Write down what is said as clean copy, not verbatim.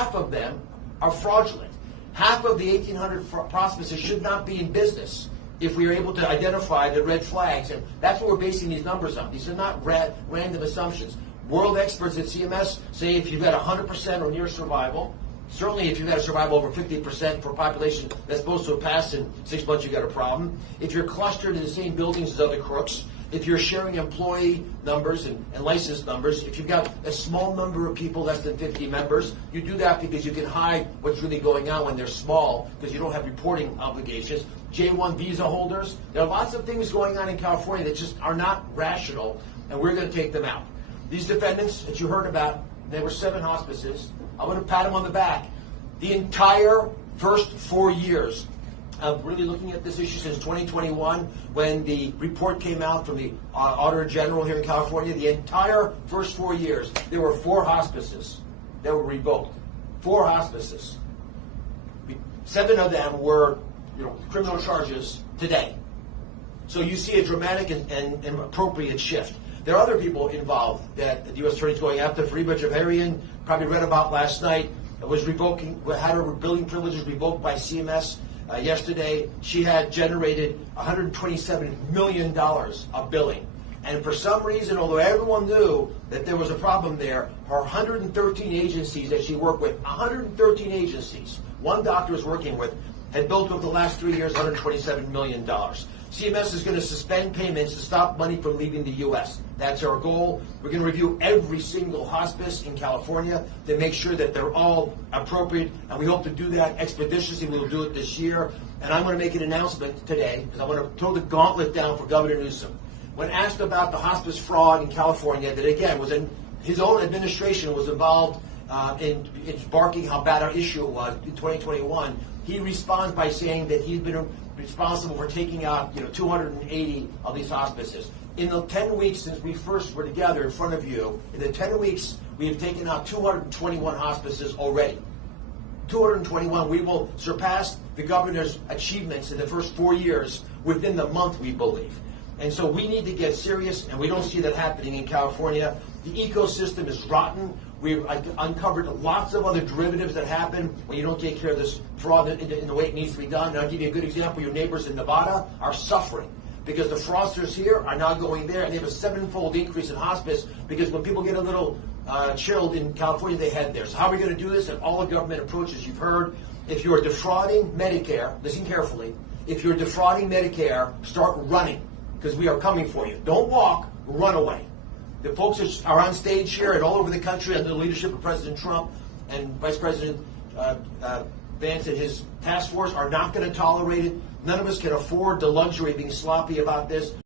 half of them are fraudulent. Half of the 1,800 hospices should not be in business if we are able to identify the red flags. And that's what we're basing these numbers on. These are not random assumptions. World experts at CMS say if you've got 100% or near survival, certainly if you've got a survival over 50% for a population that's supposed to have passed in 6 months, you've got a problem. If you're clustered in the same buildings as other crooks, if you're sharing employee numbers and license numbers, if you've got a small number of people, less than 50 members, you do that because you can hide what's really going on when they're small because you don't have reporting obligations. J-1 visa holders, there are lots of things going on in California that just are not rational, and we're going to take them out. These defendants that you heard about, there were 7 hospices. I want to pat them on the back. The entire first 4 years of really looking at this issue since 2021, when the report came out from the Auditor General here in California, the entire first 4 years, there were 4 hospices that were revoked. 4 hospices. 7 of them were, criminal charges today. So you see a dramatic and appropriate shift. There are other people involved that the U.S. Attorney's going after. Farida Javarian, probably read about last night, was had her billing privileges revoked by CMS yesterday. She had generated $127 million of billing. And for some reason, although everyone knew that there was a problem there, her 113 agencies that she worked with, 113 agencies, one doctor was working with, had billed over the last 3 years $127 million. CMS is going to suspend payments to stop money from leaving the U.S. That's our goal. We're going to review every single hospice in California to make sure that they're all appropriate, and we hope to do that expeditiously. We'll do it this year. And I'm going to make an announcement today, because I want to throw the gauntlet down for Governor Newsom. When asked about the hospice fraud in California, that again was in his own administration was involved in barking how bad our issue was in 2021, he responds by saying that he's been responsible for taking out 280 of these hospices. In the 10 weeks since we first were together in front of you, in the 10 weeks we have taken out 221 hospices already. 221. We will surpass the governor's achievements in the first 4 years within the month, we believe. And so we need to get serious, and we don't see that happening in California. The ecosystem is rotten. We've uncovered lots of other derivatives that happen when you don't take care of this fraud in the way it needs to be done. And I'll give you a good example. Your neighbors in Nevada are suffering because the fraudsters here are now going there, and they have a 7-fold increase in hospice because when people get a little chilled in California, they head there. So how are we going to do this? And all the government approaches you've heard. If you're defrauding Medicare, listen carefully, if you're defrauding Medicare, start running because we are coming for you. Don't walk, run away. The folks that are on stage here and all over the country under the leadership of President Trump and Vice President Vance and his task force are not going to tolerate it. None of us can afford the luxury of being sloppy about this.